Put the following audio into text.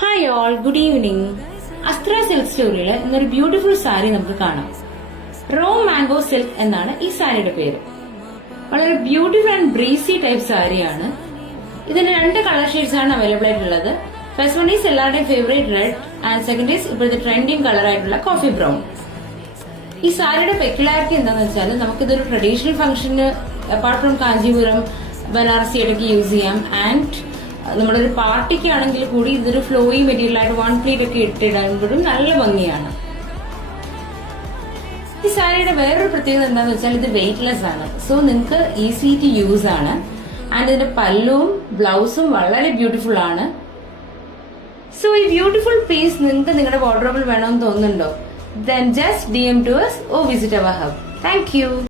Hi all, good evening. Astra silk സ്റ്റോറിയിൽ ഇന്നൊരു beautiful sari നമുക്ക് കാണാം. റോ മാംഗോ സിൽക്ക് എന്നാണ് ഈ സാരിയുടെ പേര്. വളരെ ബ്യൂട്ടിഫുൾ ആൻഡ് ബ്രീസി ടൈപ്പ് സാരിയാണ്. ഇതിന് 2 കളർ ഷെയ്ഡ്സ് ആണ് അവൈലബിൾ ആയിട്ടുള്ളത്. ഫസ്റ്റ് വൺ ഈസ് എല്ലാവരുടെയും favourite red and second is ഇപ്പോഴത്തെ ട്രെൻഡിങ് കളർ ആയിട്ടുള്ള കോഫി ബ്രൗൺ. ഈ സാരിയുടെ പെക്യുലാരിറ്റി എന്താണെന്ന് വെച്ചാൽ നമുക്കിതൊരു ട്രഡീഷണൽ ഫംഗ്ഷന് അപ്പാർട്ട് ഫ്രം കാഞ്ചീപുരം, ബനാറസി ആയിട്ടൊക്കെ യൂസ് ചെയ്യാം. ആൻഡ് നമ്മുടെ ഒരു പാർട്ടിക്ക് ആണെങ്കിൽ കൂടി ഇതൊരു ഫ്ലോയി മെറ്റീരിയൽ ആയിട്ട് 1 പ്ലീറ്റ് ഒക്കെ ഇട്ടിടുമ്പോഴും നല്ല ഭംഗിയാണ്. ഈ സാരിയുടെ വേറൊരു പ്രത്യേകത എന്താണെന്ന് വെച്ചാൽ ഇത് വെയിറ്റ്ലെസ് ആണ്. സോ നിങ്ങൾക്ക് ഈസി ടു യൂസ് ആണ്. ആൻഡ് ഇതിന്റെ പല്ലുവും ബ്ലൗസും വളരെ ബ്യൂട്ടിഫുൾ ആണ്. സോ ഈ ബ്യൂട്ടിഫുൾ പീസ് നിങ്ങൾക്ക് നിങ്ങളുടെ വാർഡ്രോബിൽ വേണമെന്ന് തോന്നുന്നുണ്ടോ? Then just DM to us or visit our hub. Thank you.